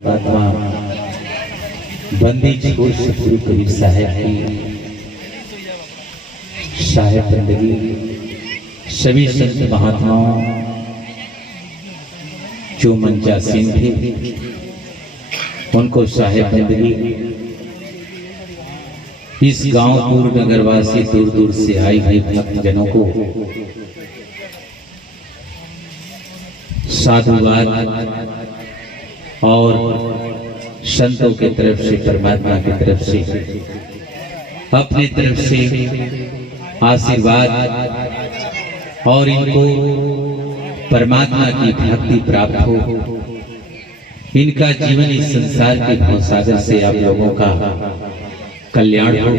आत्मा बंदी छोड़ सतगुरु कबीर साहब की साहेब बंदगी सभी संत महात्माओं जो मंचासीन थे उनको साहेब बंदगी, इस गांव पूर्व नगरवासी दूर दूर से आई हुई भक्तजनों को साधुवाद और संतों के तरफ से, परमात्मा की तरफ से, अपनी तरफ से आशीर्वाद और इनको परमात्मा की भक्ति प्राप्त हो, इनका जीवन इस संसार के भवसागर से आप लोगों का कल्याण हो,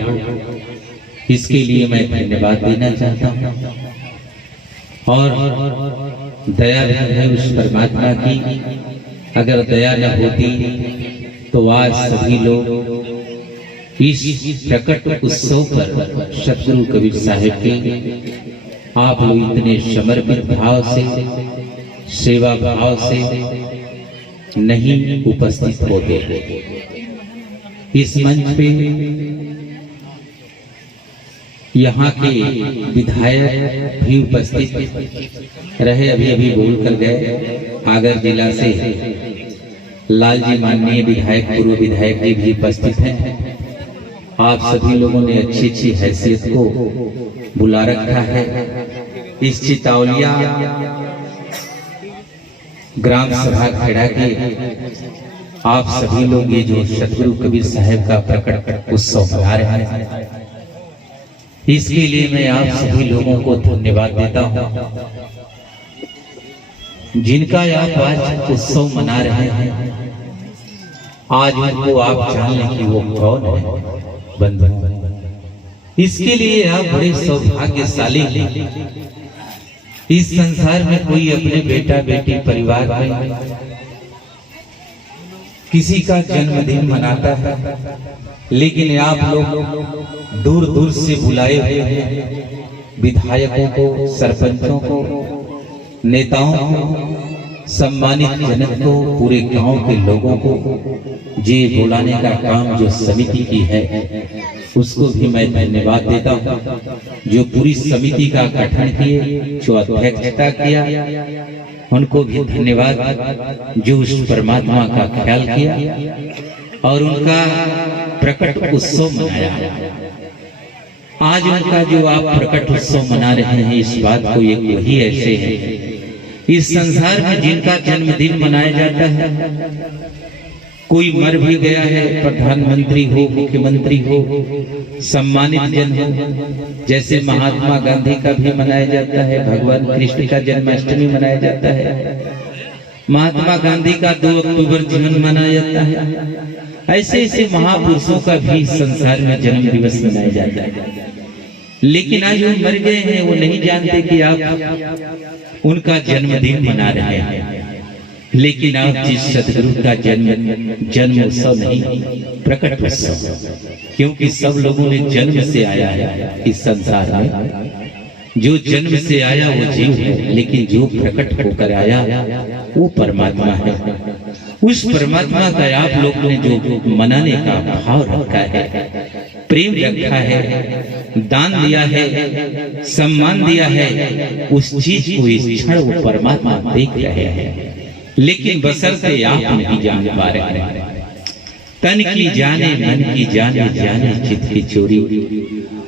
इसके लिए मैं धन्यवाद देना चाहता हूँ। और दया है उस परमात्मा की, अगर दया न होती तो आज सभी लोग इस प्रकट उत्सव पर सतगुरु कबीर साहब के आप लोग इतने समर्पित भाव से, सेवा भाव से नहीं उपस्थित होते। इस मंच पे यहाँ के विधायक भी उपस्थित रहे, अभी अभी बोल कर गए। आगर जिला से लाल जी माननीय विधायक, पूर्व विधायक जी भी उपस्थित हैं। आप सभी लोगों ने अच्छी अच्छी हैसियत को बुला रखा है। इस चितौलिया ग्राम सभा खेड़ा के आप सभी लोग ये जो सतगुरु कबीर साहब का प्रकट उत्सव मना रहे हैं, इसके लिए मैं आप सभी लोगों को धन्यवाद देता हूँ, जिनका आप आज उत्सव मना रहे हैं। आज उनको आप जान लें कि वो कौन है बंधु। इसके लिए आप बड़े सौभाग्यशाली हैं। इस संसार में कोई अपने बेटा बेटी परिवार में किसी का जन्मदिन मनाता है, लेकिन आप लोग दूर दूर से बुलाए हुए हैं। विधायकों को, सरपंचों को, नेताओं को, सम्मानित जनक को, पूरे गांव के लोगों को जी बुलाने का काम जो समिति की है उसको भी मैं धन्यवाद देता हूँ। जो पूरी समिति का गठन किए, जो अध्यक्षता किया, उनको भी धन्यवाद। जो उस परमात्मा का ख्याल किया और उनका प्रकट उत्सव मनाया। आज उनका जो आप प्रकट उत्सव मना रहे हैं, इस बात को एक वही ऐसे है इस संसार में जिनका जन्मदिन मनाया जाता है। कोई मर भी गया है, प्रधानमंत्री हो, मुख्यमंत्री हो, सम्मानित जन हो, जैसे महात्मा गांधी का भी मनाया जाता है, भगवान कृष्ण का जन्माष्टमी मनाया जाता है, महात्मा गांधी का 2 अक्टूबर जीवन मनाया जाता है। ऐसे ऐसे महापुरुषों का भी संसार में जन्म दिवस मनाया जाता है। लेकिन आज वो मर गए हैं, वो नहीं जानते कि आप उनका जन्मदिन मना रहे हैं। लेकिन आप जिस सतगुरु का जन्म उत्सव नहीं, प्रकट उत्सव, क्योंकि सब लोगों ने जन्म से आया है इस संसार में। जो जन्म से आया वो जीव है, लेकिन जो प्रकट होकर आया वो परमात्मा है। उस परमात्मा का आप लोगों ने जो मनाने का भाव रखा है, प्रेम रखा है, दान दिया है, सम्मान दिया है, उस चीज को इस क्षण वो परमात्मा देख रहे हैं। लेकिन बशर्ते आप नहीं जान पा रहे हैं। तन की जाने, मन की जाने, जाने चित्त की चोरी,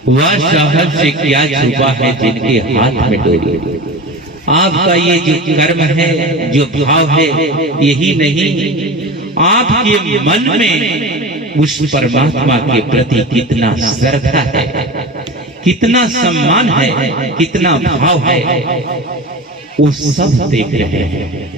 वह साहब से क्या छुपा है जिनके हाथ में डोरी। आपका ये जो कर्म है, जो भाव है, यही नहीं, आपके मन में उस परमात्मा के प्रति कितना श्रद्धा है, कितना सम्मान है, कितना भाव है, वो सब देख रहे हैं,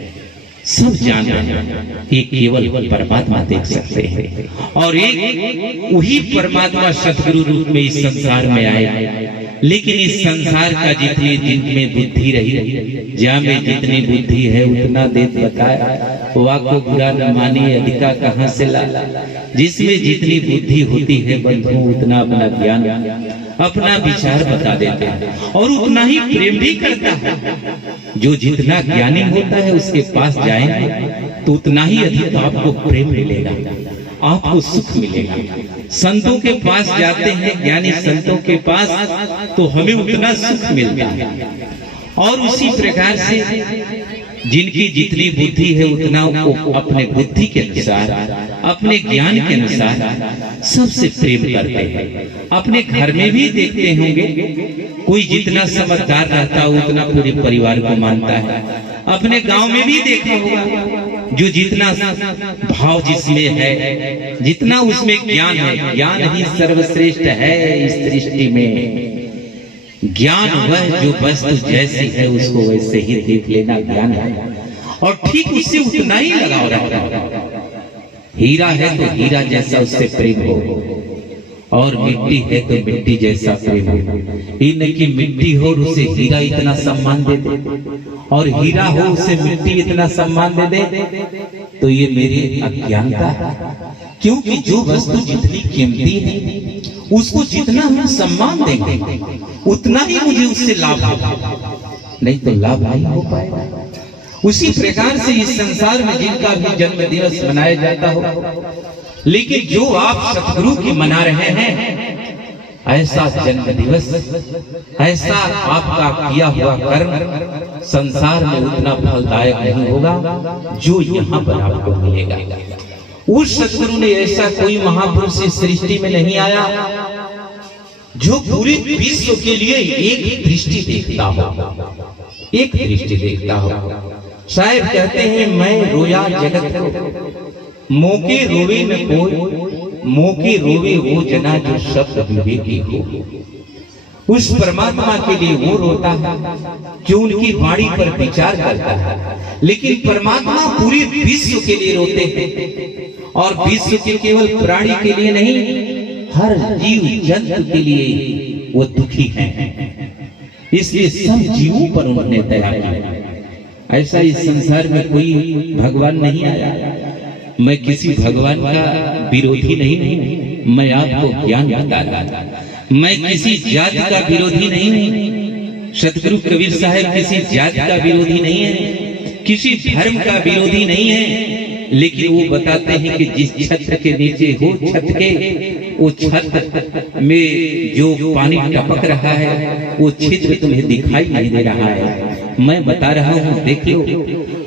सब जान रहे हैं। ये केवल परमात्मा देख सकते हैं। और एक वही परमात्मा सतगुरु रूप में इस संसार में आए। लेकिन इस संसार का जितनी जिनमें बुद्धि रही, जहाँ में जितनी बुद्धि है उतना देख बताया, वाको बुरा न मानी अधिका कहाँ से ला। जिसमें जितनी बुद्धि होती है बंधु, उतना अपना ज्ञान अपना विचार बता देता है और उतना ही प्रेम भी करता है। जो जितना ज्ञानी होता है उसके पास जाएंगे तो उतना ही अधिक आपको प्रेम मिलेगा, आपको सुख मिलेगा। संतों के पास जाते हैं, ज्ञानी संतों के पास, तो हमें उतना सुख मिलता है। और उसी प्रकार से जिनकी जितनी बुद्धि है उतना वो अपने बुद्धि के अनुसार, अपने ज्ञान के अनुसार सबसे प्रेम करते हैं। अपने घर में भी देखते होंगे, कोई जितना समझदार रहता है उतना पूरे परिवार को मानता है। अपने गांव में भी देखा होगा, जो जितना भाव जिसमें है, जितना उसमें ज्ञान है, ज्ञान ही सर्वश्रेष्ठ है इस सृष्टि में। ज्ञान वह जो वस्तु जैसी है उसको वैसे ही देख लेना ज्ञान है, और ठीक उससे उतना ही लगाव रखता है। हीरा है तो हीरा जैसा उससे प्रेम हो, और मिट्टी है तो मिट्टी जैसा प्रेम हो। इनकी मिट्टी हो और उसे हीरा इतना सम्मान दे दे, और हीरा हो उसे मिट्टी इतना सम्मान दे दे, तो ये मेरी अज्ञानता है। क्योंकि जो वस्तु जितनी कीमती है उसको जितना हम सम्मान देंगे उतना ही मुझे उससे लाभ होगा, नहीं तो लाभ नहीं हो पाएगा। उसी प्रकार से इस संसार में जिनका भी जन्म दिवस मनाया जाता हो, लेकिन जो आप सतगुरु की मना रहे हैं, ऐसा जन्म दिवस, ऐसा आपका किया हुआ कर्म संसार में उतना फलदायक नहीं होगा जो यहाँ पर आपको मिलेगा। उस सतगुरु ने ऐसा कोई महापुरुष इस सृष्टि में नहीं आया जो पूरे विश्व के लिए एक दृष्टि देखता हो, एक दृष्टि देखता हो। शायद कहते हैं, मैं रोया जगत को, मोके रोवे न कोई, मोके रोवे वो जना जो शब्द विवेकी हो। उस परमात्मा के लिए वो रोता है जो उनकी वाणी पर विचार करता है, लेकिन परमात्मा पूरे विश्व के लिए रोते हैं, और विश्व के केवल प्राणी के लिए नहीं, हर जीव जंतु के लिए वो दुखी हैं। इसलिए सब जीवों पर उन्होंने दया की। ऐसा इस संसार में कोई भगवान नहीं आया। मैं किसी भगवान का विरोधी नहीं हूँ, मैं आपको ज्ञान बता रहा। मैं किसी जाति का विरोधी नहीं हूँ। सतगुरु कबीर साहब किसी जाति का विरोधी नहीं है, किसी धर्म का विरोधी नहीं है, लेकिन वो बताते हैं कि जिस छत के नीचे हो, छत के वो छत में जो पानी टपक रहा है वो छिद्र तुम्हें दिखाई नहीं दे रहा है। मैं बता रहा हूँ, देख लो।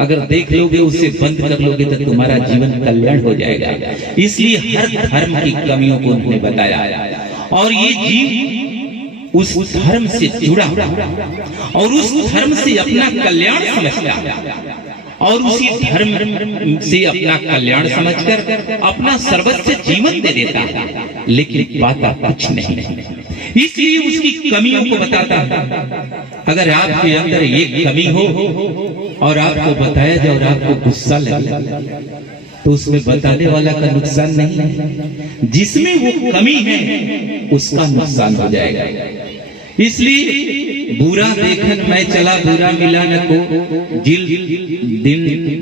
अगर देख लोगे, उसे बंद कर लोगे तो तुम्हारा जीवन कल्याण हो जाएगा। इसलिए हर धर्म की कमियों को उन्होंने बताया, और ये जीव उस धर्म से जुड़ा और उस धर्म से अपना कल्याण समझता, और उसी धर्म से अपना कल्याण समझकर अपना सर्वस्व जीवन दे देता, लेकिन पाता कुछ नहीं। इसलिए उसकी कमियों को बताता। अगर आपके अंदर एक कमी हो और आपको बताया जाए और आपको गुस्सा लगे, तो उसमें बताने वाला का नुकसान नहीं है, जिसमें वो कमी है उसका नुकसान हो जाएगा। इसलिए बुरा देखन मैं चला, बुरा मिला न को, दिल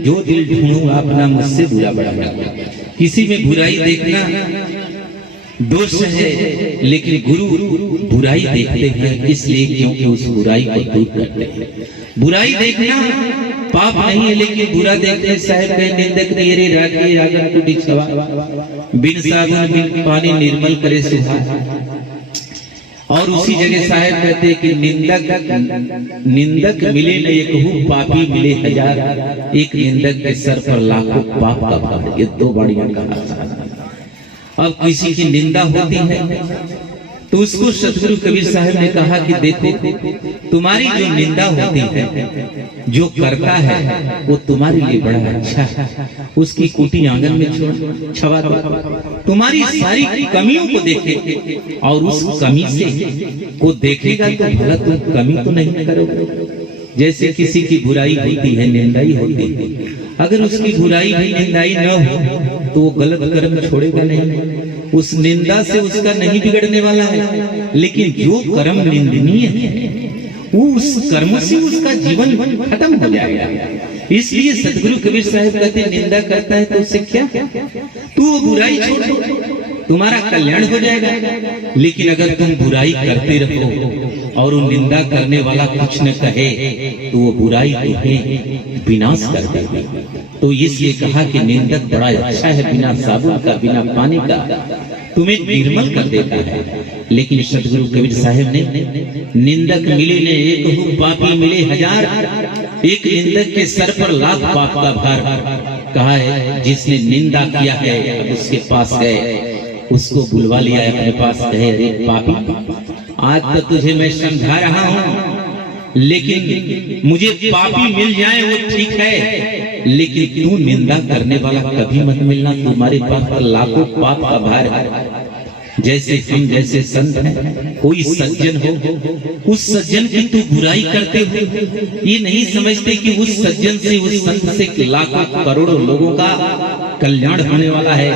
जो दिल ढूंढूं अपना मुझसे बुरा बड़ा लगा। किसी में बुराई देखना दोष है, लेकिन गुरु बुराई देखते हैं इसलिए क्योंकि उस बुराई को दूर करते हैं। बुराई देखना पाप नहीं है, लेकिन बुरा देखते साहब कहे निंदक रे राखी आगन टूटी छवा, बिन साबुन बिन पानी निर्मल करे सुहा। और उसी जगह साहब कहते हैं कि निंदक मिले न एक हूँ, पापी मिले हजार, एक निंदक के सर पर लाखों पाप का भार। ये दो बढ़िया कहा। अब किसी की निंदा होती है तो उसको सतगुरु कबीर साहब ने कहा कि देखो, तुम्हारी जो निंदा होती है, जो करता है वो तुम्हारे लिए बड़ा अच्छा है, उसकी कुटी आंगन में छोड़ छवा दो। तुम्हारी सारी कमियों को देखे और उस कमी से को देखेगा तो भला तुम कमी तो नहीं करोगे। जैसे किसी की बुराई होती है, निंदाई होती है, अगर उसकी बुराई भी निंदाई न हो तो वो गलत कर्म छोड़ेगा नहीं। उस निंदा से उसका नहीं बिगड़ने वाला है, लेकिन जो कर्म निंदनीय है वो उस कर्म से उसका जीवन खत्म हो जाएगा। इसलिए सतगुरु कबीर साहब कहते हैं, निंदा करता है तो उससे क्या, तू वो बुराई छोड़ दो, तुम्हारा कल्याण हो जाएगा। लेकिन अगर तुम बुराई करते रहो और उन निंदा करने वाला कुछ न कहे तो वो बुराई तुम्हें विनाश कर देगी। तो इसलिए कहा कि निंदक बड़ा अच्छा है, बिना साबुन का बिना पानी का तुम्हें निर्मल कर देता है। लेकिन सतगुरु कबीर साहब ने निंदक मिले ने एक हो, पापी मिले हजार। एक निंदक के सर पर लाख पाप का भार। कहा है जिसने निंदा किया है अब उसके पास है, उसको बुलवा लिया है अपने पास, कहे रे पापी आज तो तुझे मैं समझा रहा हूँ, लेकिन मुझे पापी मिल जाए वो ठीक है, लेकिन तू निंदा करने वाला कभी मत मिलना, तुम्हारे पास लाखों पाप का भार है। जैसे हम जैसे संत हैं, कोई सज्जन हो, उस सज्जन की तू बुराई करते हो, ये नहीं समझते कि उस सज्जन से उस संत से लाखों करोड़ों लोगों का कल्याण होने वाला है,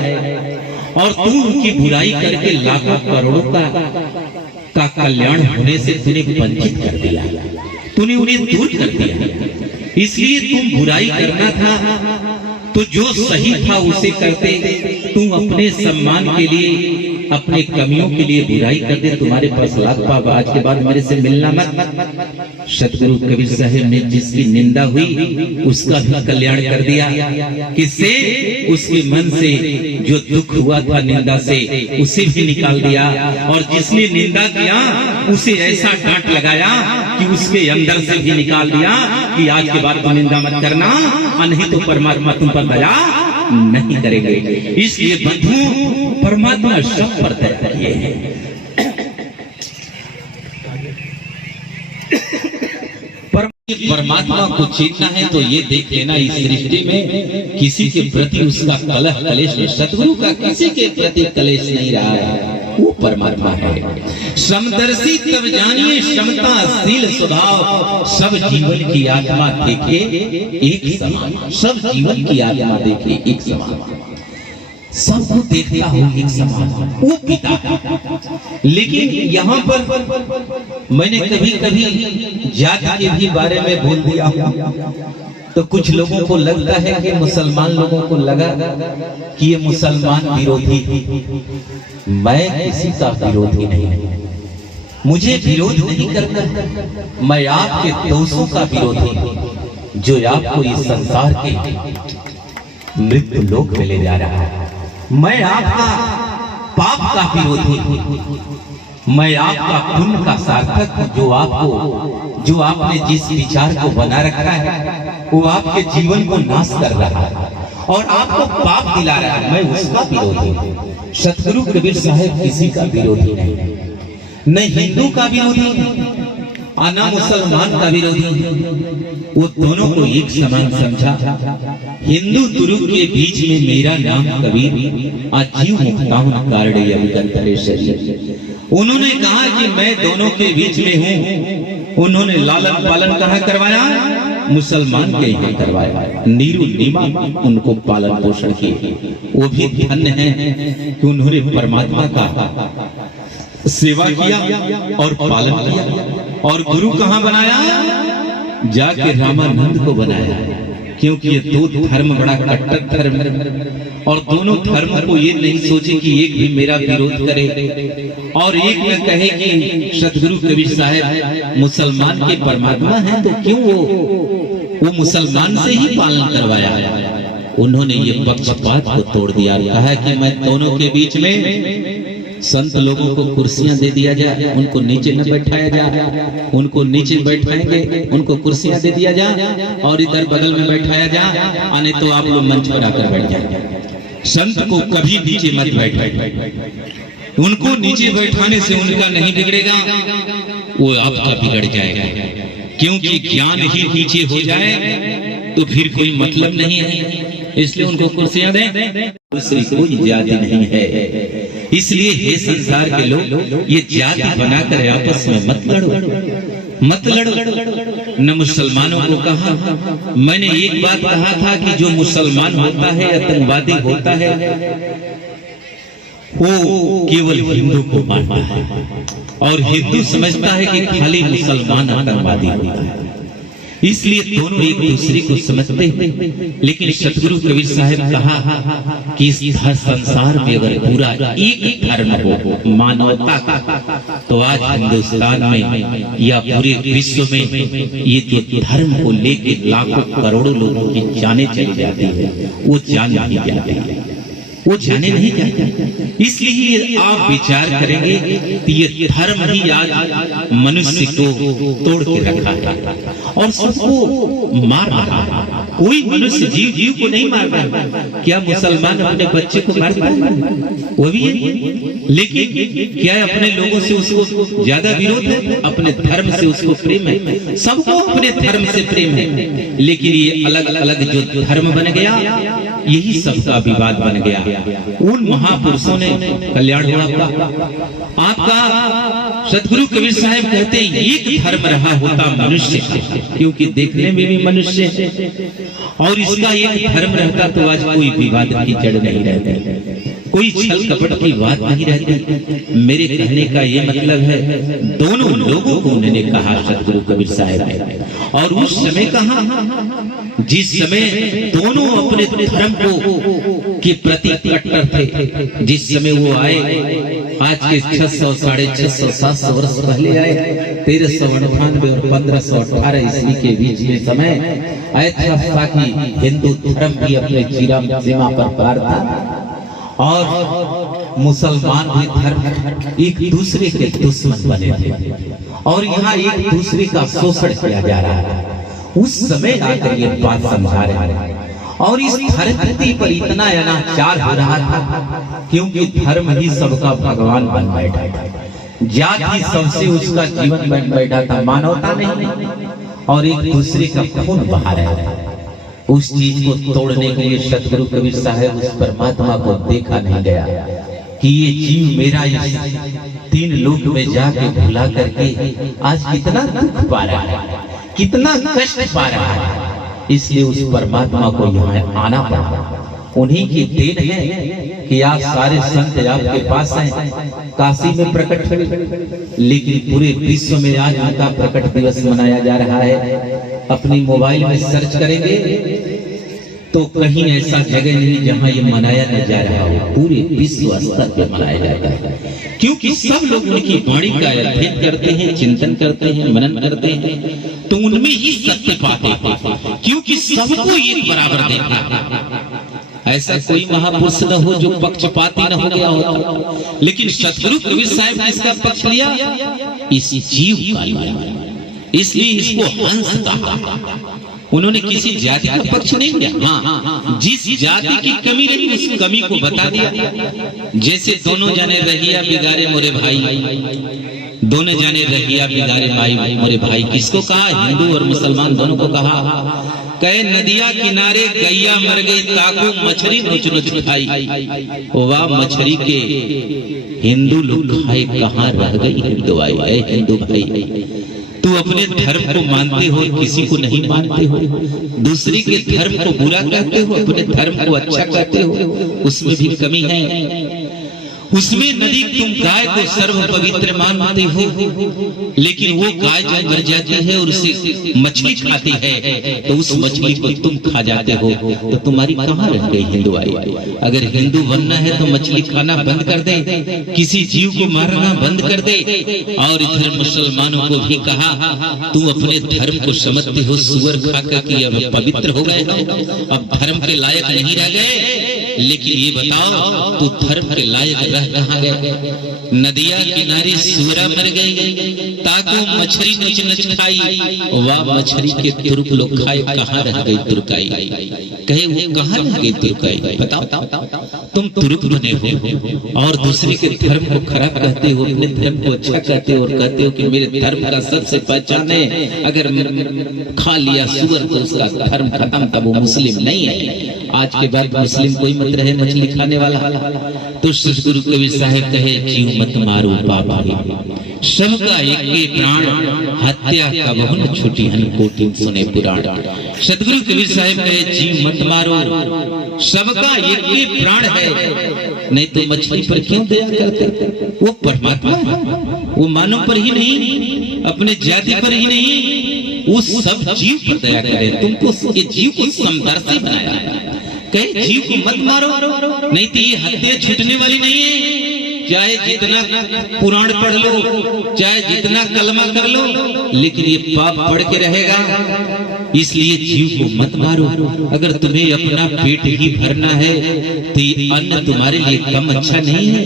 और तू उनकी बुराई करके लाखों करोड़ों का कल्याण होने से तूने वंचित कर दिया, तूने उन्हें दूर कर दिया। इसलिए तुम बुराई करना था तो जो सही था उसे करते, तुम अपने सम्मान के लिए अपने कमियों के लिए बुराई कर दे, तुम्हारे पास लाख पाप, आज के बाद मेरे से मिलना मत। सतगुरु कबीर साहब ने जिसकी निंदा हुई उसका भी कल्याण कर दिया। किससे? उसके मन से जो दुख हुआ था निंदा से, उसे भी निकाल दिया, और जिसने निंदा किया उसे ऐसा डांट लगाया कि उसके अंदर से भी निकाल दिया कि आज के बाद तुम निंदा मत करना, नहीं तो परमात्मा तुम पर दया नहीं करेंगे। इसलिए बंधु परमात्मा सब पर दया किए हैं। परमात्मा को चीतना है तो ये देख लेना इस सृष्टि में किसी के प्रति उसका कलह कलेश, सतगुरु का किसी के प्रति कलेश नहीं रहा है, वो परमात्मा है। समदर्शी तब जानिए समताशील स्वभाव, सब जीवन की आत्मा देखे एक समान, सब जीवन की आत्मा देखे एक समान, सबको देखता हो एक समान, वो पिता। लेकिन यहाँ पर मैंने कभी कभी जाति के भी बारे में बोल दिया तो कुछ लोगों को लगता है कि मुसलमान लोगों को लगा कि ये मुसलमान विरोधी। मैं किसी का विरोधी नहीं, मुझे विरोध नहीं करना, मैं आपके दोषों का विरोधी जो आपको इस संसार के मृत्यु लोक में ले जा रहा है। मैं आपका पाप का विरोधी, मैं आपका पुण्य का सार्थक, जो आपने जिस विचार को बना रखा है वो आपके जीवन को नाश कर रहा है और आपको पाप दिला रहा है, मैं उसका विरोधी हूँ। सतगुरु कबीर साहब किसी का विरोधी नहीं, न हिंदू का विरोधी ना मुसलमान का विरोधी, वो दोनों को एक समान समझा। हिंदू तुरु के बीच में मेरा नाम कबीर, अजीव मुक्ताउन कारणे अभिगंतरे शरीर। उन्होंने कहा कि मैं दोनों के बीच में हूँ। उन्होंने लालन पालन कहाँ करवाया? मुसलमान के यहाँ करवाया, नीरू नीमा उनको पालन पोषण किए। वो भी धन्य है कि उन्होंने परमात्मा का सेवा किया और पालन किया। और गुरु कहाँ बनाया? जाके रामानंद को बनाया, क्योंकि ये दो धर्म बड़ा कट्टर धर्म है और दोनों धर्म को ये नहीं सोचे कि एक भी मेरा विरोध करे और एक न कहे कि सतगुरु कबीर साहब मुसलमान के परमात्मा हैं तो क्यों वो मुसलमान से ही पालन करवाया। उन्होंने ये पक्षपात को तोड़ दिया, कहा कि मैं दोनों के बीच में संत लोगों को कुर्सियां दे दिया जाए, उनको नीचे न बैठाया जाए, उनको नीचे बैठाएंगे उनको कुर्सियां दे दिया जाए और इधर बगल में बैठाया जाए, आने तो आप लोग मंच पर आकर बैठ जाए। संत को कभी नीचे मत बैठाए, उनको नीचे बैठाने से उनका नहीं बिगड़ेगा, वो आपका बिगड़ जाएगा, क्योंकि ज्ञान ही नीचे हो जाए तो फिर कोई मतलब नहीं है। इसलिए उनको कुर्सियां दें, दूसरी कोई जाति नहीं है। इसलिए हे संसार के लोग, ये जाति बनाकर आपस में मत लड़ो, मत लड़ो। न मुसलमानों को कहा, मैंने एक बात कहा था कि जो मुसलमान होता है आतंकवादी होता है वो केवल हिंदू को मानता है और हिंदू समझता है कि खाली मुसलमान आतंकवादी होता है। इसलिए दोनों एक दूसरे को समझते हैं। लेकिन सतगुरु कबीर साहब कहा कि इस संसार में अगर पूरा एक धर्म हो मानवता का, तो आज हिंदुस्तान में या पूरे विश्व में ये जो धर्म को लेके लाखों करोड़ों लोगों की जाने चली जाती है, वो जान नहीं जाती, वो जाने नहीं जाते। इसलिए आप विचार करेंगे कि ये धर्म ही आज मनुष्य को तोड़ के रखा है और सबको मार रहा है। कोई मनुष्य जीव जीव को नहीं मार रहा। क्या मुसलमान अपने बच्चे को मार रहा है? वो भी है। लेकिन क्या अपने लोगों से उसको ज्यादा विरोध है? अपने धर्म से उसको प्रेम है। सबको अपने धर्म से प्रेम है। लेकिन ये अलग अलग जो धर्म बन गया, यही सबका विवाद बन गया। उन महापुरुषों ने कल्याण हुआ आपका। सतगुरु कबीर साहब कहते हैं एक धर्म रहा होता मनुष्य, क्योंकि देखने में भी मनुष्य है, और इसका एक धर्म रहता तो आज कोई विवाद की जड़ नहीं रहती, कोई छल कपट की बात नहीं रहती। मेरे कहने का ये मतलब है, दोनों लोगों को उन्होंने कहा सतगुरु कबीर साहब ने। और उस समय कहा जिस समय दोनों अपने धर्म को के प्रति कट्टर थे, जिस समय वो आए, आज के 600, 650, 700 वर्ष पहले आए, 1398 और 1518 ईस्वी के बीच में समय ऐसा कि हिंदू धर्म भी अपने सीमा पर पार था और मुसलमान भी धर्म एक दूसरे के दुश्मन बने थे और यहाँ एक दूसरे का शोषण किया जा रहा है। उस समय आकर ये बात समझा रहे हैं और इस धरती पर इतना अनाचार हो रहा था क्योंकि धर्म ही सबका भगवान बन बैठा था, जाति सबसे उसका जीवन बन बैठा था, मानवता नहीं, और एक दूसरे का खून बहा रहा है। उस चीज को तोड़ने के लिए सतगुरु कबीर साहब उस परमात्मा को देखा नहीं गया कि ये जीव मेरा इस 3 लोक में जाके भुला करके आज कितना दुख पा रहा है, कितना कष्ट पा रहा है। इसलिए उस परमात्मा को यहाँ आना पड़ा। उन्हीं की देन है कि आप सारे संत आपके पास हैं, काशी में प्रकट हुए, लेकिन पूरे विश्व में आज उनका प्रकट दिवस मनाया जा रहा है। अपनी मोबाइल में सर्च करेंगे तो कहीं ऐसा जगह नहीं जहां ये मनाया न जा रहा हो, पूरे विश्व स्तर पर मनाया जाता है। क्योंकि सब लोग उनकी वाणी का अध्ययन करते हैं, चिंतन करते हैं, मनन करते हैं, तो उनमें ही सत्य पाते हैं, क्योंकि सबको एक बराबर देखा। ऐसा कोई महापुरुष न हो जो पक्षपाती न हो गया हो, लेकिन सतगुरु कबीर साहब ने इसका पक्ष लिया, इस जीव का लिया, इसलिए इसको हंस कहा। उन्होंने किसी जाति का पक्ष नहीं लिया। हाँ, जिस जाति की कमी रही उस कमी को बता दिया। जैसे दोनों जाने रहिया बिगाड़े मोरे भाई, दोनों जाने रहिया बिगाड़े माई मोरे भाई, किसको कहा? हिंदू और मुसलमान दोनों को कहा। कहे नदिया किनारे गैया मर गई, ताकू मछली नोच नोच खाई। वाह मछली के हिंदू लोग खाए, कहाँ रह गई हिंदू आई? हिंदू भाई, तू अपने धर्म को मानते हो, किसी को नहीं मानते हो, दूसरे के धर्म को बुरा कहते हो, अपने धर्म को अच्छा कहते हो, उसमें भी कमी है। उसमें नदी तुम गाय को सर्व पवित्र मानते हो, लेकिन वो गाय जब मर जाती है और उसे मछली खाती है तो उस मछली को तुम खा जाते हो, तो तुम्हारी कहाँ रह गई हिंदू आई? अगर हिंदू बनना है तो मछली खाना बंद कर दे, किसी जीव को मारना बंद कर दे। और इधर मुसलमानों को भी कहा तू अपने धर्म को समझते हो, सुअर खाकर के अब पवित्र हो गए, अब धर्म के लायक नहीं रह गए। लेकिन ये बताओ तू धर्म के लायक रह कहाँ गए? नदिया किनारे सूरा मर गई, ताको मछली नच नच खाई। वाह मछली के तुर्क लोग खाए, कहाँ रह गई तुर्काई? कहे वो कहाँ रह गई तुर्काई? बताओ तुम तुर्क बने हो और दूसरे के धर्म को खराब कहते हो, अपने धर्म को अच्छा कहते हो और कहते हो कि मेरे धर्म का सबसे पहचान है, अगर खा लिया सुअर तो उसका धर्म खत्म, तब वो मुस्लिम नहीं है। आज के बाद मुस्लिम कोई मत रहे मछली खाने वाला। तो सतगुरु कबीर साहब कहे जीव मत मारो पाप है, सबका एक प्राण, हत्या कबहु न छूटी हन कोटि सुने पुराण। सतगुरु कबीर साहब कहे जीव मत मारो, सबका एक प्राण है, नहीं तो मछली पर क्यों दया करते? वो परमात्मा है, वो मानव पर ही नहीं, अपने जाति पर ही नहीं, वो सब जीव पर दया करे। तुमको ये जीव को समदर्शी बनाया, कहे जीव को मत मारो, नहीं तो ये हत्या छूटने वाली नहीं है। चाहे जितना पुराण पढ़ लो, चाहे जितना कलमा कर लो, लेकिन ये पाप पढ़ के रहेगा। इसलिए जीव को मत मारो। अगर तुम्हें अपना पेट ही भरना है तो ये अन्न तुम्हारे लिए कम अच्छा नहीं है।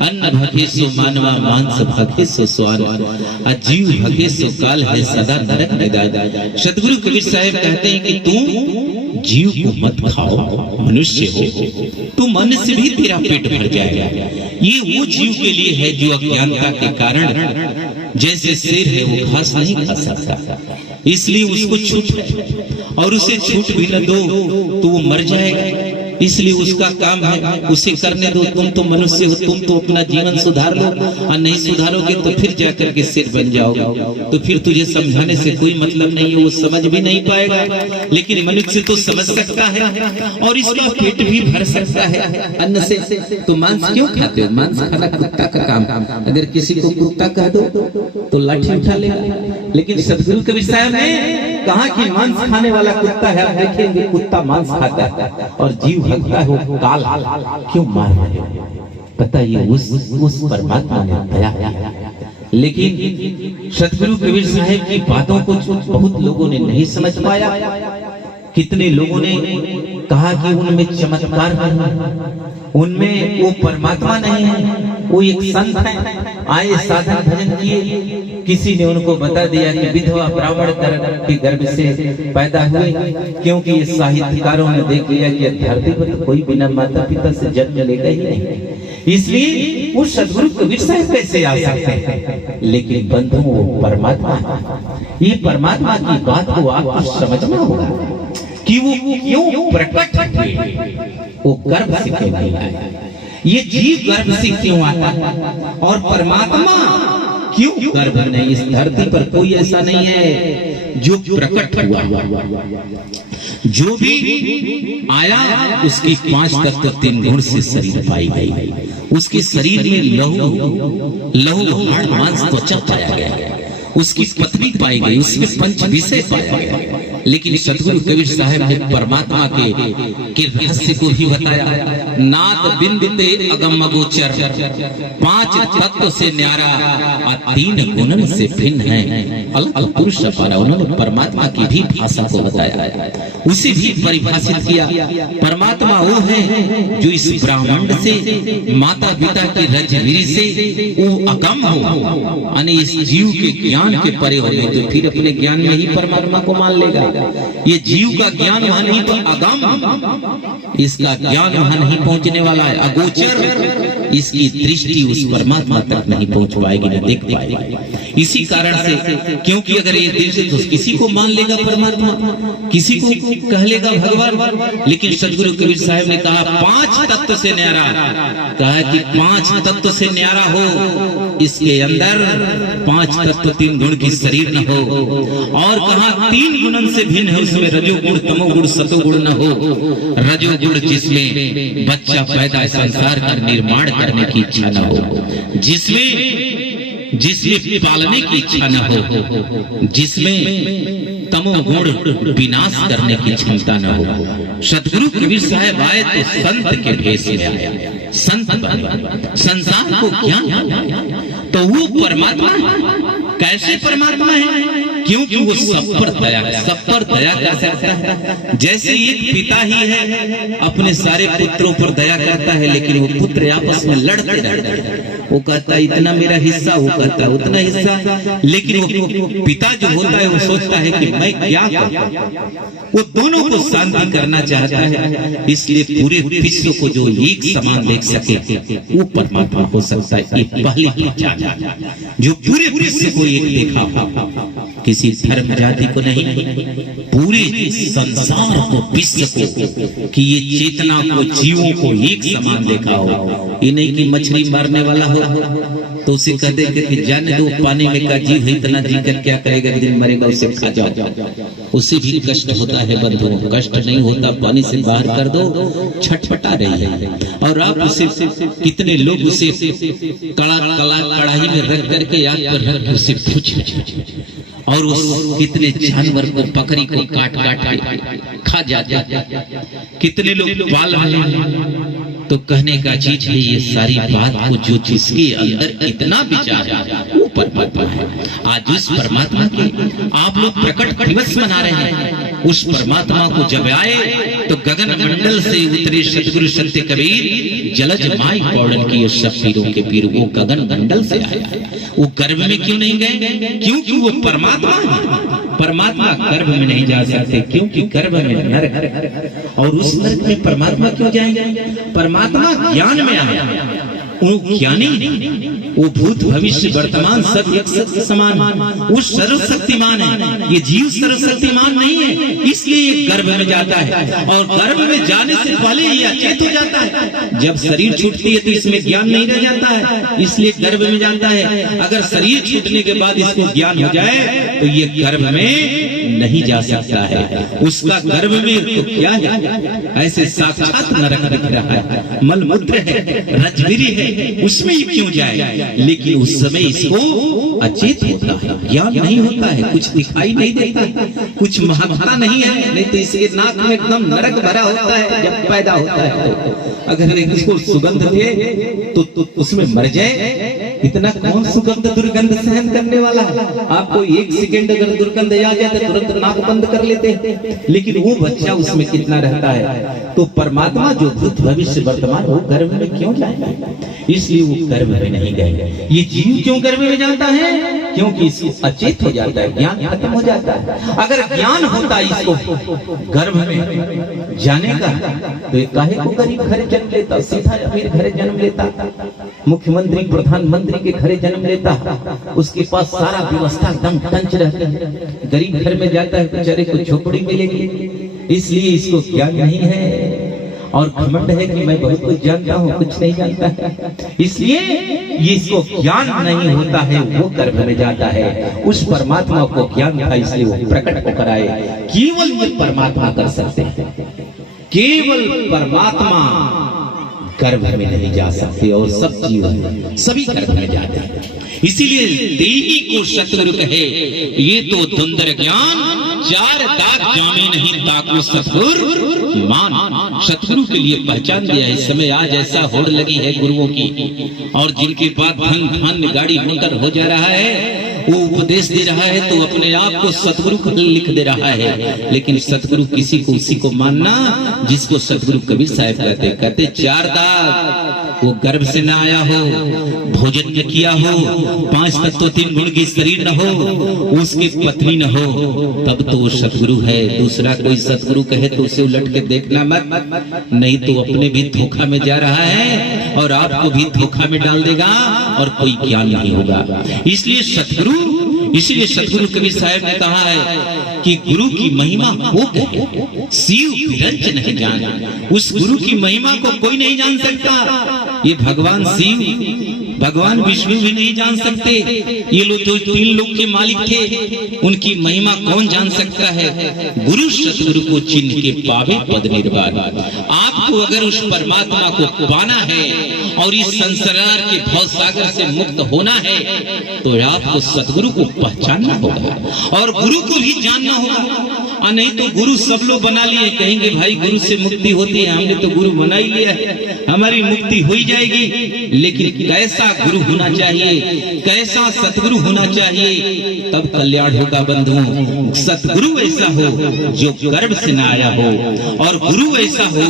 अन्न भगे सो मानवा, मांस भगे सो स्वान, अजीव भगे सो काल है सदा नरक निदान। सदगुरु कबीर साहब कहते हैं कि तुम जीव को मत खाओ, मनुष्य हो तो मनुष्य भी तेरा पेट भर जाएगा। ये वो जीव के लिए है जो अज्ञानता के कारण, जैसे शेर है वो घास नहीं खा सकता, इसलिए उसको छूट है, और उसे छूट भी न दो तो वो मर जाएगा। इसलिए उसका काम है उसे करने दो। तुम तो मनुष्य हो, तुम तो अपना जीवन सुधार लो, और नहीं सुधारोगे तो फिर जाकर के शेर बन जाओगे। तो फिर तुझे समझाने से कोई मतलब नहीं है, वो समझ भी नहीं पाएगा। लेकिन मनुष्य तो समझ सकता है और इसका पेट भी भर सकता है अन्न से। तो मांस क्यों खाते हो? मांस खाना कुत्ता का काम। अगर किसी को कुत्ता कह दो तो लाठी उठा लेगा। लेकिन सदगुरु कबीर साहब ने कहा कि मांस खाने वाला कुत्ता है। आप देखेंगे कुत्ता मांस खाता है और जीव भगता है वो काल। क्यों मार रहे हो? पता ये उस परमात्मा ने दया। लेकिन सदगुरु कबीर साहब की बातों को बहुत लोगों ने नहीं समझ पाया। कितने लोगों ने कहा कि उनमें चमत्कार नहीं, उनमें वो परमात्मा नहीं है, वो एक संत है, आए साधन भजन किए। किसी ने उनको बता दिया कि विधवा ब्राह्मण के गर्भ से पैदा हुए, क्योंकि ये साहित्यकारों ने देख लिया कि धरती पर तो कोई बिना माता पिता से जन्म लेगा ही नहीं। इसलिए वो सदगुरु कबीर साहब कैसे आ सकते हैं? लेकिन बंधु वो परमात्मा है। ये परमात्मा की बात को आपको समझना होगा कि वो क्यों प्रकट हुए, वो गर्भ से क्यों नहीं आए, ये जीव गर्भ से क्यों आता है, और परमात्मा क्यों गर्भ नहीं? इस धरती पर कोई ऐसा नहीं है जो प्रकट हुआ। जो भी आया उसकी 5 तत्व 3 गुण से शरीर पाई गई। उसके शरीर में लहू हाड़ मांस त्वचा पाया गया, उसकी पत्नी पाई गई, उसमें 5 विषय पाया गया। लेकिन सदगुरु कबीर साहब ने परमात्मा के रहस्य को भी बताया। नाद बिंदिते अगम अगोचर, 5 तत्व से न्यारा और 3 गुणन से भिन्न है। अलग पुरुष अपारा। उन्होंने परमात्मा की भी भाषा को बताया, उसे भी परिभाषित किया। परमात्मा वो है जो इस ब्रह्मांड से, माता पिता की रजवीरी से वो अगम हो, यानी इस जीव के ज्ञान के परे हो गए, तो फिर अपने ज्ञान में ही परमात्मा को मान लेगा। ये जीव का ज्ञान वहां नहीं तो अगम, इसका ज्ञान वहां नहीं पहुंचने वाला है। अगोचर, इसकी दृष्टि उस परमात्मा तक नहीं पहुंच पाएगी, न देख पाएगी। इसी कारण से, क्योंकि अगर ये दिल से तो किसी को मान लेगा परमात्मा, किसी को कह लेगा भगवान। लेकिन सदगुरु कबीर साहब ने कहा 5 तत्व से न्यारा, कहा कि 5 तत्व से न्यारा हो, इसके अंदर 5 तत्व 3 गुण की शरीर न हो, और कहा 3 गुणन से भिन्न है, उसमें रजोगुण तमोगुण सतोगुण न हो। रजोगुण जिसमें बच्चा पैदा संसार का निर्माण करने की इच्छा न हो, जिसमें पालने की इच्छा न हो, जिसमें तमोगुण विनाश करने की क्षमता न हो। सदगुरु कबीर साहब आए तो संत के भेष में आया, संत बने, संसार को ज्ञान। तो वो परमात्मा कैसे परमात्मा है? क्योंकि वो सब पर दया कर सकता है। जैसे एक पिता ही है, अपने सारे पुत्रों पर दया करता है, लेकिन वो पुत्र आपस में लड़ते रहते हैं। वो कहता है इतना मेरा हिस्सा, वो कहता है उतना हिस्सा। लेकिन वो पिता जो होता है वो सोचता है कि मैं क्या करूं। वो दोनों को शांति करना चाहता है। इसलिए पूरे विश्व को जो एक समान देख सके वो परमात्मा हो सकता है। ये पहली पहचान जो पूरे विश्व को एक देखा, किसी धर्म जाति को नहीं, पूरे संसार को, विश्व को, कि ये चेतना को, जीवों को एक समान देखा हो। ये नहीं कि मछली मारने वाला हो तो उसे कह दे कि जाने दो, पानी में का जीव है, इतना जी कर क्या करेगा, दिन मरेगा, उसे खा जाओ। उसे भी कष्ट होता है बंधुओं, कष्ट नहीं होता, पानी से बाहर कर दो, छटपटा रही है। और आप उसे, कितने लोग उसे कड़ाही में रख करके आग पर रख के उसे पूछ, और उस कितने जानवर को, बकरी को काट काट के खा जाता, कितने लोग पाल रहे हैं। तो कहने का चीज है ये सारी बात को जो जिसके अंदर इतना विचार है वो परमात्मा है। आज उस परमात्मा के आप लोग प्रकट दिवस मना रहे हैं। उस परमात्मा को जब आए तो गगन मंडल से उतरे सतगुरु संत कबीर, जलज माई पौड़न की सब पीरों के पीर, वो गगन मंडल से आया। वो गर्भ में क्यों नहीं गए? क्योंकि वो परमात्मा है। परमात्मा गर्भ में नहीं जा सकते क्योंकि गर्भ में नरक है। और उस नरक में परमात्मा क्यों जाएंगे? परमात्मा ज्ञान में आया, वो ज्ञानी, वो भूत भविष्य वर्तमान सब एक सत्य समान, वो सर्वशक्तिमान है। ये जीव सर्वशक्तिमान नहीं है, इसलिए ये गर्भ में जाता है। और गर्भ में जाने से पहले ये अचेत हो जाता है। जब शरीर छूटती है तो इसमें ज्ञान नहीं रह जाता है, इसलिए गर्भ में जाता है। अगर शरीर छूटने के बाद इसको ज्ञान हो जाए तो ये गर्भ में नहीं जा सकता है। उसका गर्भ में तो क्या है? ऐसे साक्षात नरक दिख रहा है, मलमूत्र है, रजबिरी है, उसमें ही क्यों जाए? लेकिन उस समय इसको अचेत होता है, ज्ञान नहीं होता है, कुछ दिखाई नहीं देता है, कुछ महकता नहीं है। नहीं तो इसके नाक में एकदम नरक भरा होता है जब पैदा होता है। तो अगर इसको सुगंध दे तो उसमें मर जाए। इतना कौन सुगंध दुर्गंध सहन करने वाला है? आपको एक सेकंड अगर दुर्गंध आ जाए तो तुरंत नाक बंद कर लेते हैं, लेकिन वो बच्चा उसमें कितना रहता है। तो परमात्मा जो भूत भविष्य वर्तमान, वो गर्भ में क्यों जाएगा? इसलिए वो गर्भ में नहीं गए। ये जीव क्यों गर्भ में जाता है? क्योंकि इसको अचेत हो जाता है, ज्ञान खत्म हो जाता है। अगर ज्ञान होता इसको गर्भ में जाने का तो ये काहे को गरीब घरे जन्म लेता, सीधा अमीर घरे जन्म लेता, मुख्यमंत्री प्रधानमंत्री के घरे जन्म लेता, उसके पास सारा व्यवस्था एकदम टंच रहती है। गरीब घर में जाता है बेचारे को झोपड़ी मिलेगी। इसलिए इसको ज्ञान नहीं है और घमंड है कि मैं बहुत कुछ जानता हूँ, कुछ नहीं जानता है। इसलिए ये इसको ज्ञान नहीं होता है, वो गर्भ में जाता है। उस परमात्मा को ज्ञान था इसलिए वो प्रकट होकर आए। केवल ये परमात्मा कर सकते हैं, केवल परमात्मा गर्भ में नहीं जा सकते और सब जीव सभी गर्भ में जाते हैं। इसीलिए देही को सतगुरु कहे, ये तो धुंधर ज्ञान चार दाग जामे नहीं ताको सतगुरु मान। सतगुरु के लिए पहचान दिया है। इस समय आज ऐसा होड़ लगी है गुरुओं की, और जिनके पास धन धन गाड़ी मोटर हो जा रहा है, वो उपदेश दे रहा है तो अपने आप को सतगुरु को लिख दे रहा है। लेकिन सतगुरु किसी को उसी को मानना जिसको सतगुरु कबीर साहब कहते चार दाग, वो गर्भ से ना आया हो, भोजन न किया हो, 5 तत्व 3 गुण की शरीर न हो, उसकी पत्नी न हो, तब तो वो सतगुरु है। दूसरा कोई सतगुरु कहे तो उसे उलट के देखना मत, नहीं तो अपने भी धोखा में जा रहा है और आपको भी धोखा में डाल देगा और कोई ज्ञान नहीं होगा। इसलिए सतगुरु कबीर साहब ने कहा है कि गुरु की महिमा हो गई, शिव बिरंच नहीं जान। उस गुरु की महिमा को कोई नहीं जान सकता। ये भगवान शिव, भगवान विष्णु भी नहीं जान सकते। ये लोग जो 3 लोक के मालिक थे, उनकी महिमा कौन जान सकता है? गुरु सतगुरु को चिन्ह के पावे पद निर्वाण। आपको अगर उस परमात्मा को पाना है और इस संसार के भव सागर से मुक्त होना है तो आपको सतगुरु को पहचानना होगा और गुरु को भी जानना होगा। नहीं तो गुरु सब लोग बना लिए, कहेंगे भाई गुरु से मुक्ति होती है, हमने तो गुरु बना ही लिया है, हमारी मुक्ति हो ही जाएगी। लेकिन कैसा गुरु होना चाहिए, कैसा सतगुरु होना चाहिए, तब कल्याण होगा बंधुओं। सतगुरु ऐसा हो जो गर्भ से न आया हो, और गुरु ऐसा हो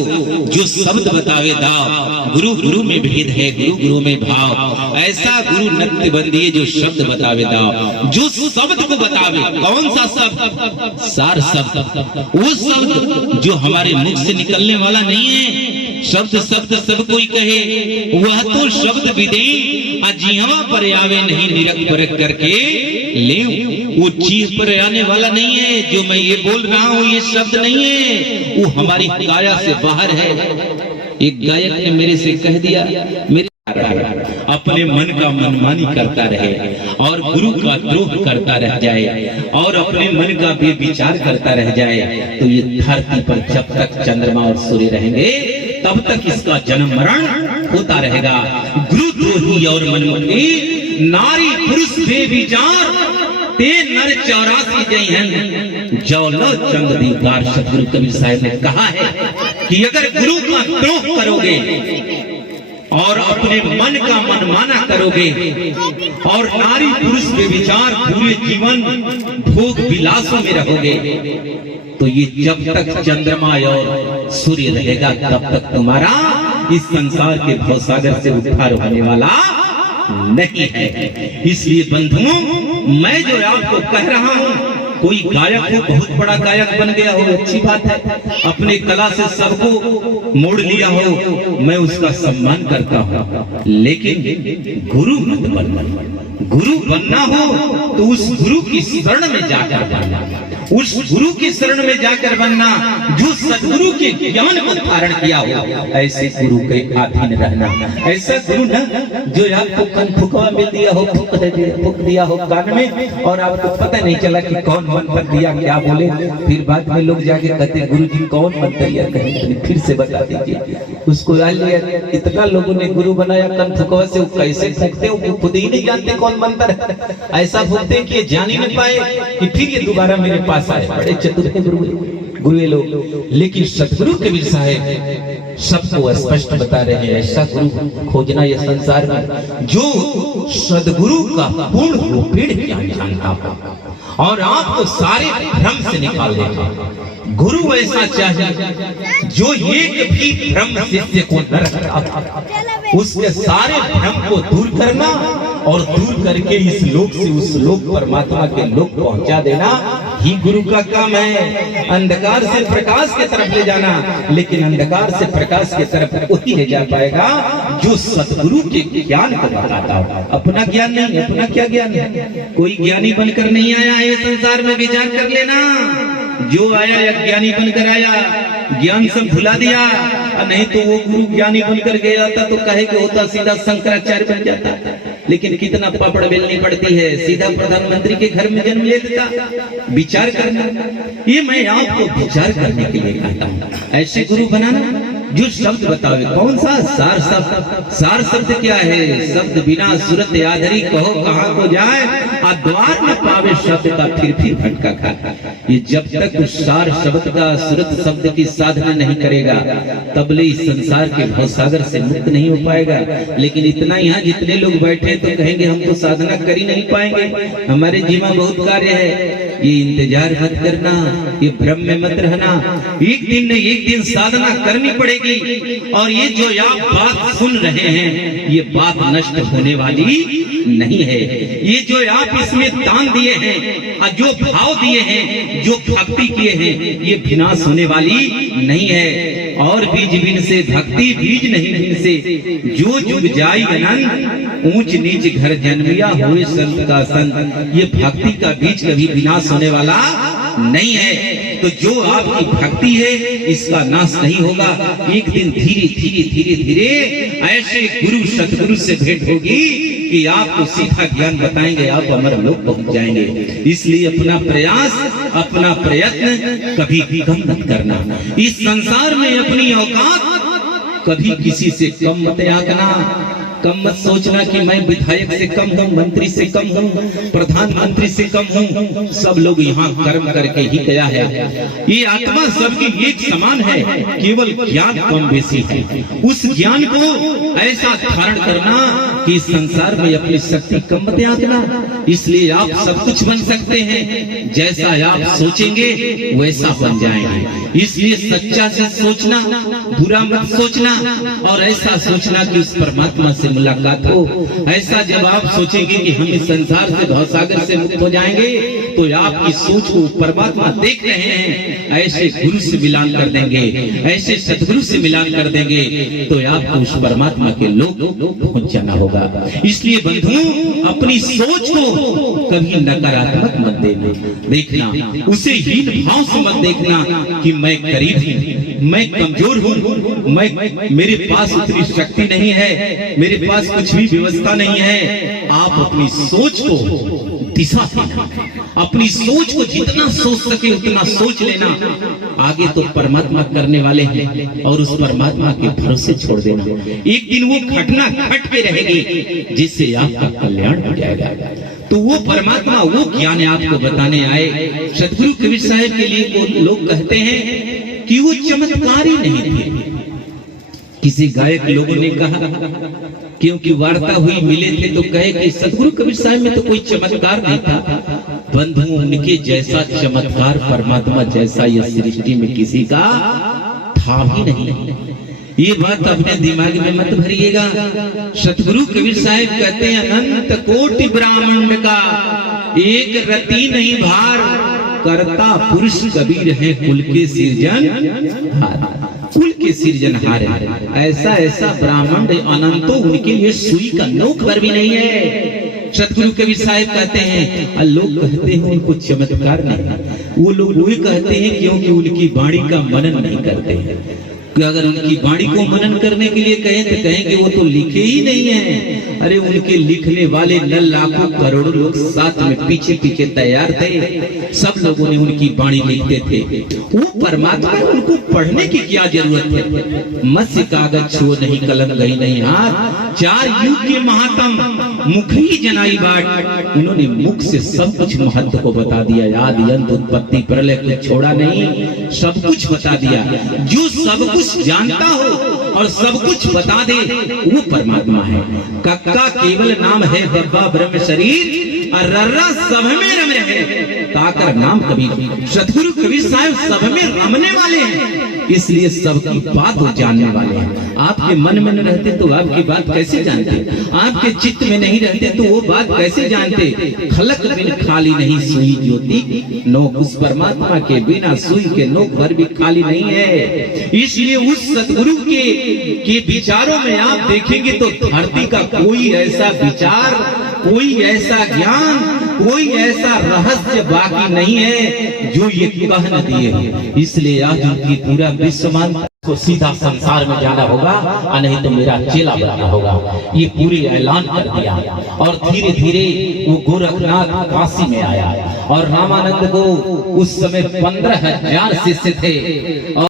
जो शब्द बतावे दाव। गुरु गुरु में भेद है, गुरु गुरु में भाव। ऐसा गुरु नत्य बंदिए जो शब्द बतावे दाव, जो शब्द को बतावे। कौन सा शब्द? सार शब्द, वो शब्द जो हमारे मुख से निकलने वाला नहीं है। शब्द शब्द सब कोई कहे, वह तो शब्द विदे अजीवा पर आवे नहीं, निरख परख करके ले। वो चीज पर आने वाला नहीं है। जो मैं ये बोल रहा हूँ ये शब्द नहीं है, वो हमारी काया से बाहर है। एक गायक ने मेरे से कह दिया, मेरे अपने मन का मनमानी करता रहे और गुरु का द्रोह करता रह जाए और अपने मन का बेविचार करता रह जाए, तो ये धरती पर जब तक चंद्रमा और सूर्य रहेंगे तब तक इसका जन्म मरण होता रहेगा। गुरु द्रोही और मनमुखी, नारी पुरुष बेविचार, ते नर 84 जई हैं जौलो चंद दीकार। सतगुरु कबीर साहब ने कहा है कि अगर गुरु का द्रोह करोगे और अपने मन का मनमाना करोगे और नारी पुरुष के विचार पूरे जीवन भोग विलासों में रहोगे, तो ये जब तक चंद्रमा और सूर्य रहेगा तब तक तुम्हारा इस संसार के भवसागर से उद्धार होने वाला नहीं है। इसलिए बंधुओं, मैं जो आपको कह रहा हूँ, कोई गायक हो, बहुत बड़ा गायक बन गया हो, अच्छी बात है, अपने कला से सबको मोड़ लिया हो, मैं उसका सम्मान करता हूँ, लेकिन गुरु मत बनना। गुरु बनना हो तो उस गुरु की शरण में जाकर बनना, उस गुरु की शरण में जाकर बनना जो सदगुरु के ज्ञान को धारण किया हो, ऐसे गुरु के अधीन रहना। ऐसा गुरु न जो आपको कन फुकवा मिल दिया हो, फूक दिया हो कान में, और आपको पता नहीं चला कि कौन मंत्र दिया, क्या बोले, फिर बाद में लोग जाके कहते गुरु जी कौन मंत्र दिया, कहीं फिर से बता दीजिए। उसको इतना लोगों ने गुरु बनाया कन फुकवा से, कैसे फूकते वो खुद ही नहीं जानते कौन मंत्र है। ऐसा फूकते कि जान ही नहीं पाए कि फिर ये दोबारा मेरे पास आए। बड़े चतुर है गुरु लोग। लेकिन सतगुरु कबीर साहब सबको स्पष्ट बता रहे हैं, ऐसा गुरु खोजना यह संसार में जो सदगुरु का पूर्ण रूपेण ज्ञान जानता हो और आपको सारे भ्रम से निकाल देगा। गुरु ऐसा चाहिए जो एक भी भ्रम शिष्य को न रखता, उसके सारे भ्रम को दूर करना और दूर करके इस लोक से उस लोक परमात्मा के लोक पहुंचा देना ही गुरु का काम है। अंधकार से प्रकाश की तरफ ले जाना, लेकिन अंधकार से प्रकाश की तरफ वही ले जा पाएगा जो सतगुरु के ज्ञान को बताता हो। अपना ज्ञान नहीं, अपना क्या ज्ञान है? कोई ज्ञानी बनकर नहीं आया है संसार में, विचार कर लेना। जो आया अज्ञानी बनकर आया, ज्ञान सब भुला दिया, नहीं तो वो गुरु ज्ञानी बनकर गया था तो कहे कि होता सीधा शंकराचार्य बन जाता। लेकिन कितना पापड़ बेलनी पड़ती है, सीधा प्रधानमंत्री के घर में जन्म ले लेता। विचार करना, ये मैं आपको विचार करने के लिए कहता हूँ। ऐसे गुरु बनाना जो शब्द बतावे। कौन सा सार शब्द? सार शब्द क्या है? शब्द बिना सूरत यादरी कहो कहाँ को जाए, द्वार न पावे शब्द का फिर भटका खा। ये जब तक उस सार शब्द का सूरत शब्द की साधना नहीं करेगा तबले इस संसार के भवसागर से मुक्त नहीं हो पाएगा। लेकिन इतना यहाँ जितने लोग बैठे तो कहेंगे हम तो साधना कर ही नहीं पाएंगे, हमारे जीवन बहुत कार्य है। ये इंतजार मत करना, ये भ्रम में मत रहना। एक दिन न एक दिन साधना करनी पड़ेगी। और ये जो आप बात सुन रहे हैं ये बात नष्ट होने वाली नहीं है। ये जो आप इसमें दान दिए हैं और जो भाव दिए हैं, जो भक्ति किए हैं, ये विनाश होने वाली नहीं है। और बीज बिन से भक्ति बीज नहीं बिन से, जो जुग जाई अनंत, ऊंच नीच घर जन्मिया हुए संत का संत। ये भक्ति का बीज कभी विनाश होने वाला नहीं है। तो जो आपकी भक्ति है इसका नाश नहीं होगा। एक दिन धीरे धीरे धीरे धीरे ऐसे गुरु सतगुरु से भेंट होगी कि आपको सीधा ज्ञान बताएंगे, आप अमर लोक पहुंच जाएंगे। इसलिए अपना प्रयास, अपना प्रयत्न कभी कम मत करना। इस संसार में अपनी औकात कभी किसी से कम मत आंकना। कम मत सोचना कि मैं विधायक से कम हूँ, मंत्री से कम हूँ, प्रधानमंत्री से कम हूँ। सब लोग यहाँ कर्म करके ही गया है। ये आत्मा सबकी एक समान है, केवल ज्ञान कम बेसी है। उस ज्ञान को ऐसा धारण करना कि संसार में अपनी शक्ति कम मत आंकना। इसलिए आप सब कुछ बन सकते हैं, जैसा आप सोचेंगे वैसा बन जाएंगे। इसलिए सच्चा से सोचना, बुरा मत सोचना, और ऐसा सोचना कि उस परमात्मा से मुलाकात हो। ऐसा जब आप सोचेंगे कि हम इस संसार से भवसागर से मुक्त हो जाएंगे तो आपकी सोच को परमात्मा देख रहे हैं, ऐसे गुरु से मिलान कर देंगे, ऐसे सतगुरु से मिलान कर देंगे तो आपको उस परमात्मा के लोक पहुंच जाना होगा। इसलिए बंधुओं, अपनी सोच को कभी नकारात्मक मत देखना, उसे हीन भाव से मत देखना कि मैं गरीब हूँ, मैं कमजोर हूँ, मेरे पास उतनी शक्ति नहीं है, मेरे पास कुछ भी व्यवस्था नहीं है। आप अपनी सोच को दिशा देना, अपनी सोच को जितना सोच सके उतना सोच लेना। आगे तो परमात्मा करने वाले हैं और उस परमात्मा के भरोसे छोड़ देना। एक दिन वो घटना घट के रहेगी जिससे आपका कल्याण हो जाएगा। तो वो परमात्मा, वो ज्ञान आपको बताने आए। सतगुरु कबीर साहब के लिए वो लोग कहते हैं कि वो चमत्कार ही नहीं थे। किसी गायक लोगों ने कहा, क्योंकि वार्ता हुई, मिले थे तो कहे कि सतगुरु कबीर साहब में तो कोई चमत्कार नहीं था। बंधु, उनके जैसा चमत्कार, परमात्मा जैसा ये सृष्टि में किसी का था भी नहीं। ये बात अपने दिमाग में मत भरिएगा। सतगुरु कबीर साहब कहते हैं, अनंत कोटि ब्रह्मांड का एक रति नहीं भार, करता पुरुष कबीर है कुल के सृजनहार। कुल के सृजनहार है। ऐसा ऐसा ब्राह्मण अनंतो, उनके लिए सुई का नोक भर भी नहीं है। सतगुरु कबीर साहब कहते हैं, लोग कहते हैं उनको चमत्कार नहीं। वो लोग वही कहते हैं क्योंकि उनकी वाणी का मनन नहीं करते हैं। कि अगर उनकी वाणी को मनन करने के लिए कहें तो कहेंगे वो तो लिखे ही नहीं है। अरे उनके लिखने वाले न लाखों करोड़ों लोग साथ में पीछे पीछे तैयार थे। सब लोगों ने उनकी वाणी लिखते थे। वो परमात्मा, उनको पढ़ने की क्या जरूरत है। मत्स्य कागज छुओ नहीं, कलम गई नहीं हाथ, चार युग के महात्म मुख ही जनाई बाट। उन्होंने मुख से सब कुछ महत्व को बता दिया। आदि अंत उत्पत्ति प्रलय कुछ छोड़ा नहीं, सब कुछ बता दिया। जो सब कुछ जानता हो और सब कुछ बता दे वो परमात्मा है। कक्का केवल नाम है, बब्बा ब्रह्म शरीर, और रर्रा सब में रम रहे, काकर नाम कबीर। सतगुरु कबीर साहब सब में रमने वाले हैं, इसलिए सबकी बात वो जानने वाले हैं। आपके मन में न रहते तो आपकी बात कैसे जानते, आपके चित्त में नहीं रहते तो वो बात कैसे जानते। खलक बिन खाली नहीं सुई ज्योति नोक, उस परमात्मा के बिना सुई के नोक भर भी खाली नहीं है। इसलिए उस सतगुरु के विचारों में आप देखेंगे तो धरती का कोई ऐसा विचार, कोई ऐसा ज्ञान, कोई ऐसा रहस्य बाकी नहीं है जो ये कह न दिए। इसलिए आज उनकी पूरा विश्व मानता को सीधा संसार में जाना होगा और नहीं तो मेरा चेला बनना होगा। ये पूरी ऐलान कर दिया। और धीरे धीरे वो गोरखनाथ काशी में आया और रामानंद को उस समय 15,000 शिष्य थे।